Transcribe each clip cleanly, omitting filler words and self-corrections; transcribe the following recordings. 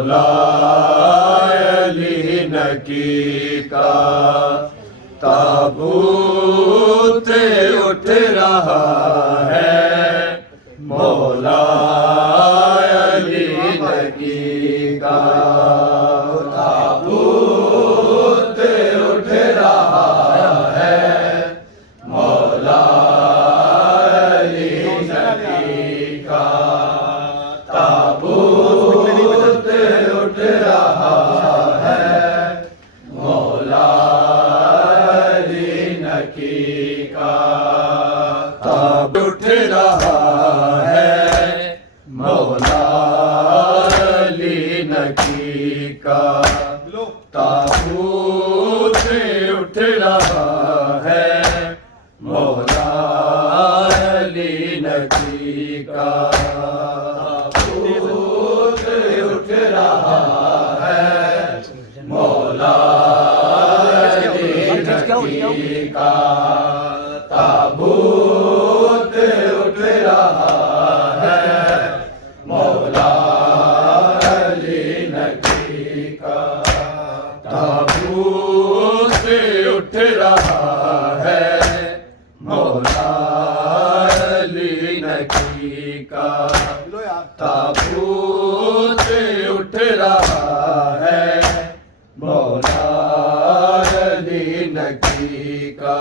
مولا علی نکی کا تابوت اٹھ رہا ہے، مولا علی نکی کا تابوت اٹھ رہا ہے، مولا علی نکی کا تابوت اٹھ رہا ہے، مولا علی نکی کا تابوت اٹھ رہا ہے، مولا علی نکی کا تابوت اٹھ رہا ہے، مولا علی نکی کا تابوت اٹھ رہا ہے، مولا علی نکی کا تابوت اٹھ رہا ہے، مولا علی نکی کا تابوت اٹھ رہا ہے، مولا علی نکی کا تابوت اٹھ رہا ہے، مولا علی نکی کا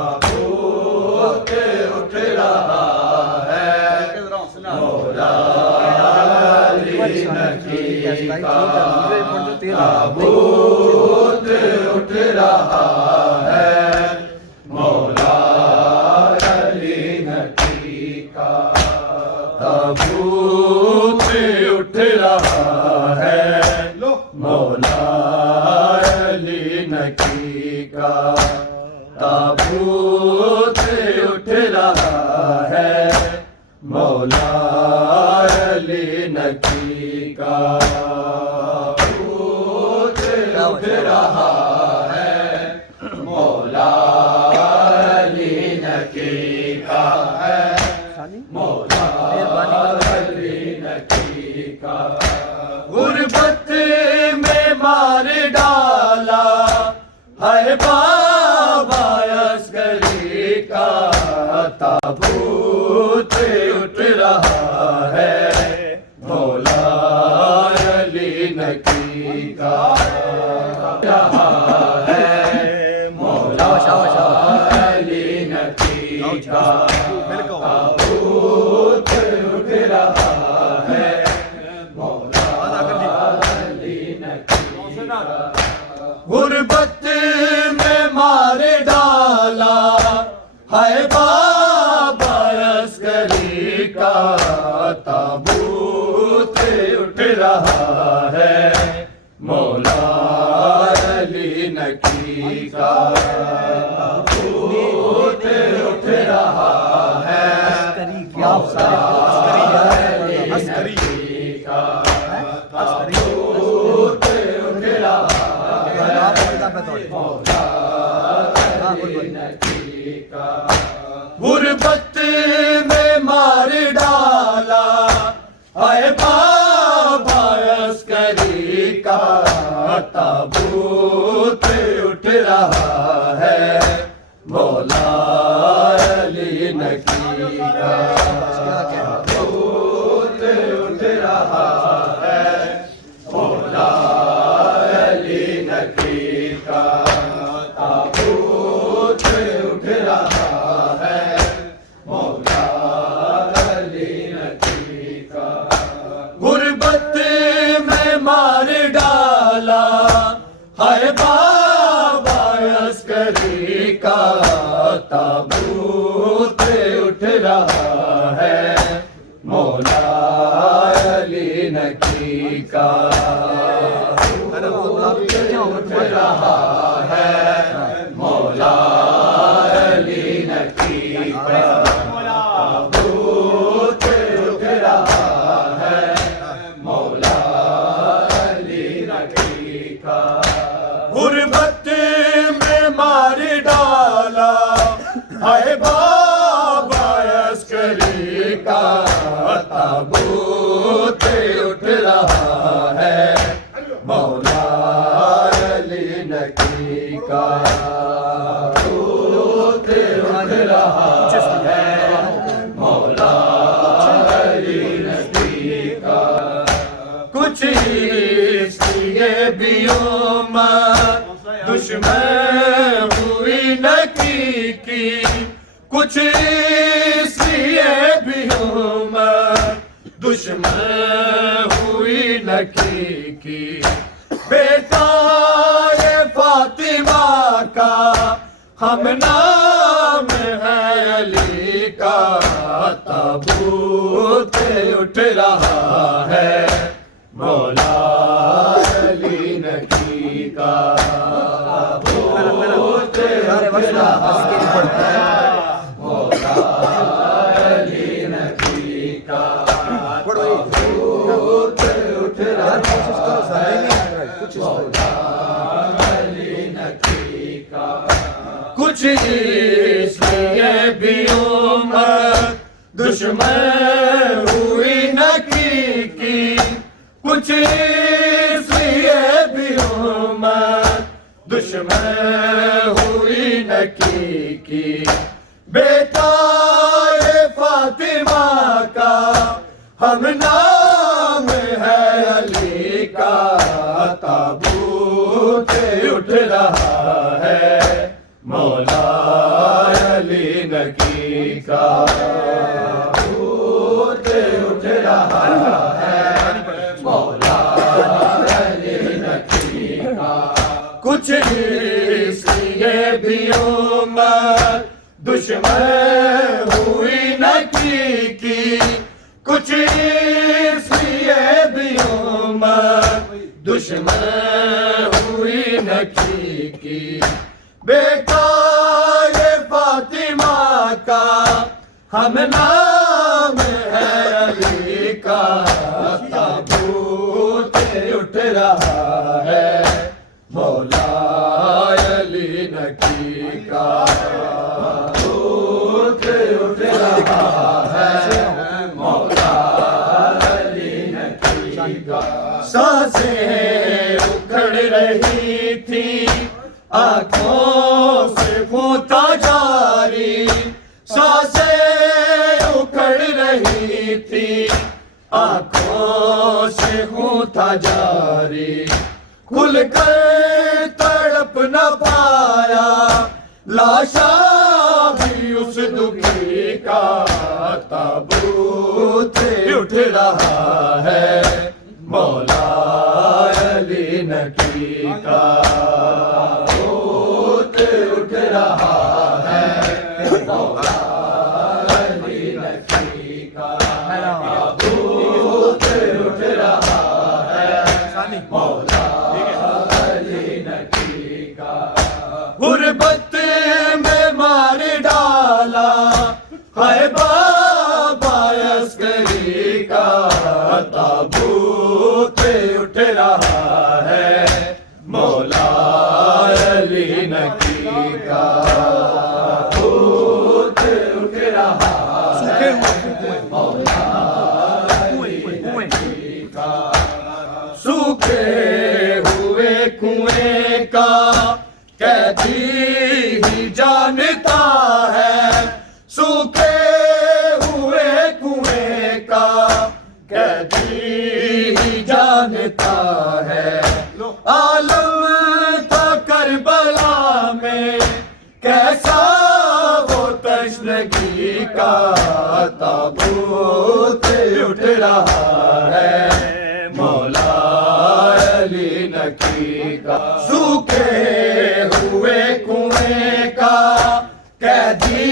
تابوت اٹھ رہا ہے، مولا علی نکی کا تابوت اٹھ رہا ہے، مولا علی نکی کا تابوت اٹھ رہا ہے، مولا علی نکی کا تابوت اٹھ رہا ہے، مولا علی نکی کا تابوت اٹھ رہا ہے، مولا علی نکی کا ہے، مولا علی نکی کا غربت میں مار ڈالا ہے بابا اصغری کا تابوت اٹھ رہا ہے، مولا علی نکی کا رہا ہے، مولا علی نکی کا تابوت اٹھ رہا ہے، مولا علی نکی کا غربت میں مار ڈالا ہے بابا اصغری کا تابوت اٹھ رہا ہے، مولا علی نکی کا تابوت اٹھ رہا ہے، مولا علی نکی کا تابوت اٹھ رہا ہے، مولا علی نکی کا غربت میں مار ڈالا ہے بابا عسکری کا تابوت اٹھ رہا ہے، مولا علی نکی کا تابوت اٹھ رہا ہے، مولا علی نکی کا تابوت اٹھ رہا ہے، مولا علی نکی کا غربت میں مار ڈالا ہے بابا عسکری کا تابوت اٹھ رہا ہے، مولا علی نکی کا تابوت اٹھ رہا ہے، مولا علی نکی کا تابوت اٹھ رہا ہے، مولا علی نکی کا غربت میں مار ڈالا ہے بابا عسکری کا تابوت اٹھ رہا اس لیے بھی امت دشمن ہوئی نکی کی، کچھ اس لیے بھی امت دشمن ہوئی نکی کی، بیٹا یہ فاطمہ کا ہم نام ہے علی کا، تابوت اٹھ رہا ہے مولا علی نکی کا، تابوت اٹھ رہا ہے مولا علی نکی کا، تابوت اٹھ رہا ہے مولا علی نکی کا، کچھ اس لیے بھی امت دشمن ہوئی نکی کی، کچھ اس لیے بھی امت دشمن ہوئی نکی کی، بیٹا یہ فاطمہ کا ہم نام ہے علی کا، تابوت اٹھ رہا ہے مولا علی نکی کا، تابوت اٹھ رہا ہے مولا علی نکی کا، کچھ اس لیے بھی امت دشمن ہوئی نکی کی، کچھ اس لیے بھی امت دشمن ہوئی نکی کی، بیٹا یہ فاطمہ کا ہم نام ہے علی کا، تابوت اٹھ رہا ہے مولا علی نکی کا، تابوت اٹھ رہا ہے مولا علی نکی کا، سانسیں اکھڑ رہی تھی آنکھوں سے خون تھا جاری، سانسیں اکھڑ رہی تھی آنکھوں سے خون تھا جاری، کھل کر تڑپ نہ پایا لاشا بھی اس دکھی کا، تابوت اٹھ رہا ہے مولا علی نکی کا، تابوت اٹھ رہا ہے مولا علی نکی کا، تابوت اٹھ رہا ہے مولا علی نکی کا، غربت میں مار ڈالا ہے بابا عسکری کا، تابوت اٹھ رہا ہے مولا علی نکی کا، تابوت اٹھ رہا ہے مولا علی نکی کا، سوکھے ہوئے کنویں کا قیدی ہی جانتا ہے، سوکھے ہوئے کنویں کا قیدی ہی جانتا ہے، عالم تھا کربلا میں کیسا وہ تشنگی کا، تابوت اٹھ رہا ہے مولا علی نکی کا، سوکھے ہوئے کنویں کا قیدی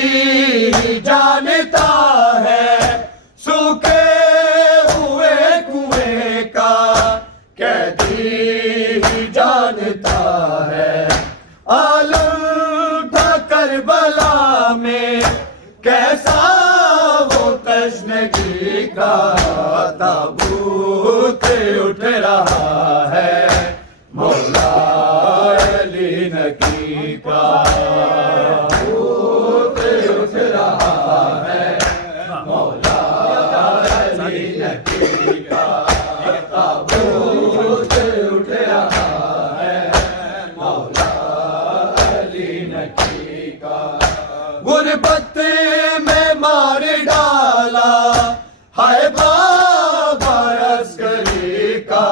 ہی جانتا ہے، سوکھے ہوئے کنویں کا قیدی ہی جانتا ہے، عالم تھا کربلا میں کیسا وہ تشنگی کا، تابوت اٹھ رہا ہے مولا علی نکی کا، تابوت اٹھ رہا ہے مولا علی نکی کا، تابوت اٹھ رہا ہے مولا علی نکی کا، غربت میں مار ڈالا ہے بابا عسکری کا،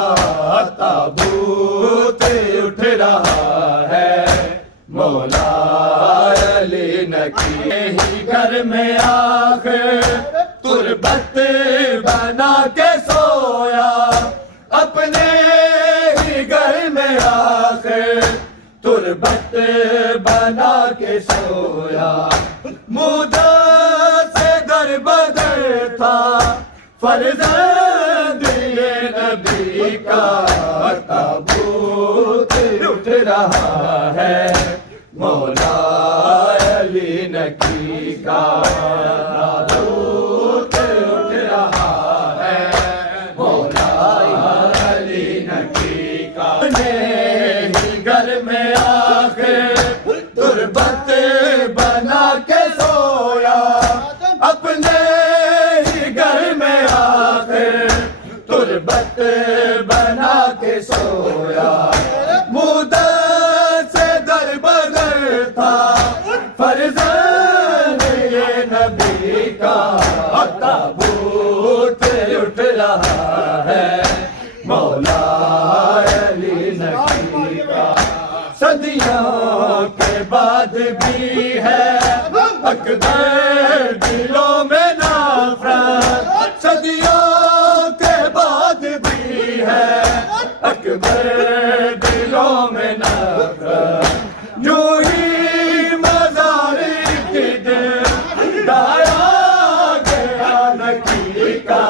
تابوت اٹھ رہا ہے مولا علی نکی ہی گھر میں آخر تربت بنا کے سویا اپنے ہی گھر میں آخر تربت بنا کے سویا مدت سے در بدر تھا فرزند یہ نبی کا تابوت اٹھ رہا ہے مولا علی نکی کا تابوت اٹھ رہا ہے مولا علی نکی کا اپنے ہی گھر میں آخر تربت بنا کے سویا اپنے ہی گھر میں آخر تربت بنا کے سویا مدت سے در بدر تھا فرزند یہ نبی کا تابوت اٹھ رہا ہے مولا علی نکی کا صدیوں کے بعد بھی ہے اکبر دلوں میں نفرت صدیوں کے بعد بھی ہے اکبر دلوں میں نفرت جو ہی مزار کی دل دایا گیا نکی کا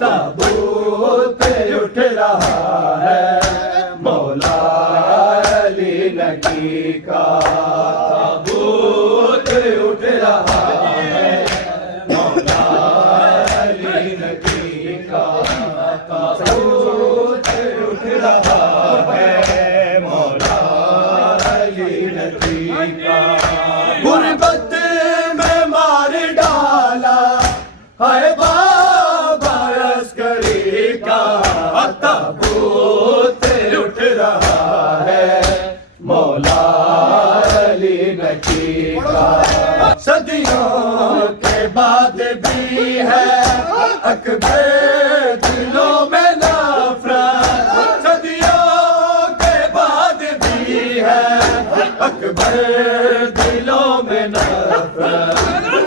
تابوت اٹھ رہا ہے مولا علی نکی کا تابوت اٹھ رہا ہے مولا علی نکی کا تابوت اٹھ رہا ہے مولا علی نکی کا غربت میں مار ڈالا ہے بابا عسکری کا تابوت اٹھ رہا ہے مولا علی نکی کا صدیوں کے بعد بھی ہے اکبر دلوں میں نفرت صدیوں کے بعد بھی ہے اکبر دلوں میں نفرت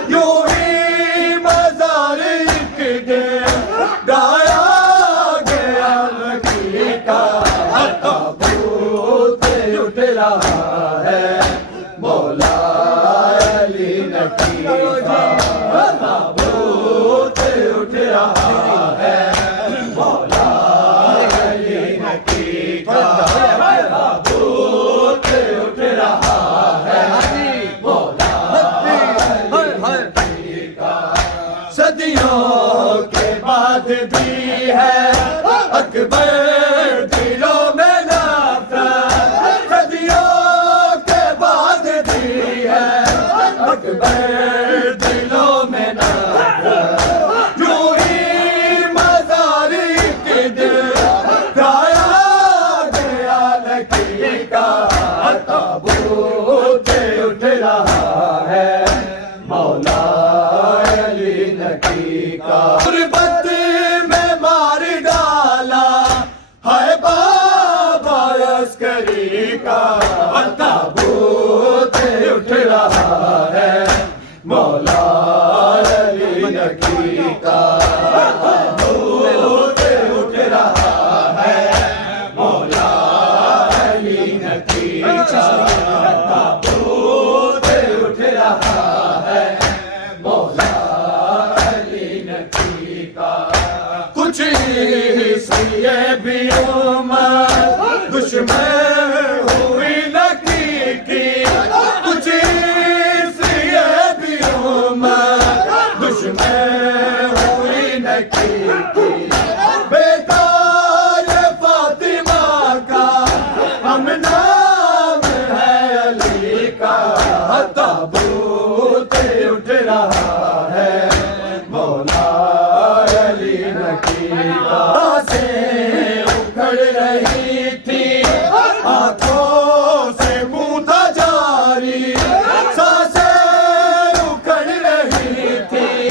یوں ہی مزار کے گایا گیا نکی کا تابوت اٹھ رہا ہے مولا علی نکی کا تابوت اٹھ رہا ہے مولا علی نکی کا تابوت اٹھ رہا ہے مولا علی نکی کا صدیوں کے بعد بھی ہے اکبر دلوں میں نفرت صدیوں کے بعد بھی ہے اکبر دلوں میں نفرت جو ہی مزار کے دل گایا گیا نکی کا تابوت اٹھ رہا ہے مولا علی نکی کا غربت میں مار ڈالا ہے بابا عسکری کا تابوت اٹھ رہا ہے مولا علی نکی کا تابوت اٹھ رہا ہے مولا علی نکی کا تابوت اٹھ رہا ہے مولا علی نکی کا کچھ سیے بھی عمر دشمن ہوئی نکی کی کچھ سیے بھی عمر دشمن ہوئی نکی کی بیدار فاطمہ کا ہم نام ہے علی کا تابوت اٹھ رہا ہے مولا علی نکی کا سے اکھڑ رہی تھی آنکھوں سے منہ تھا جاری سانسیں اکھڑ رہی تھی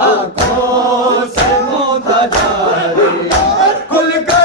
آنکھوں سے منہ تھا جاری کھل کے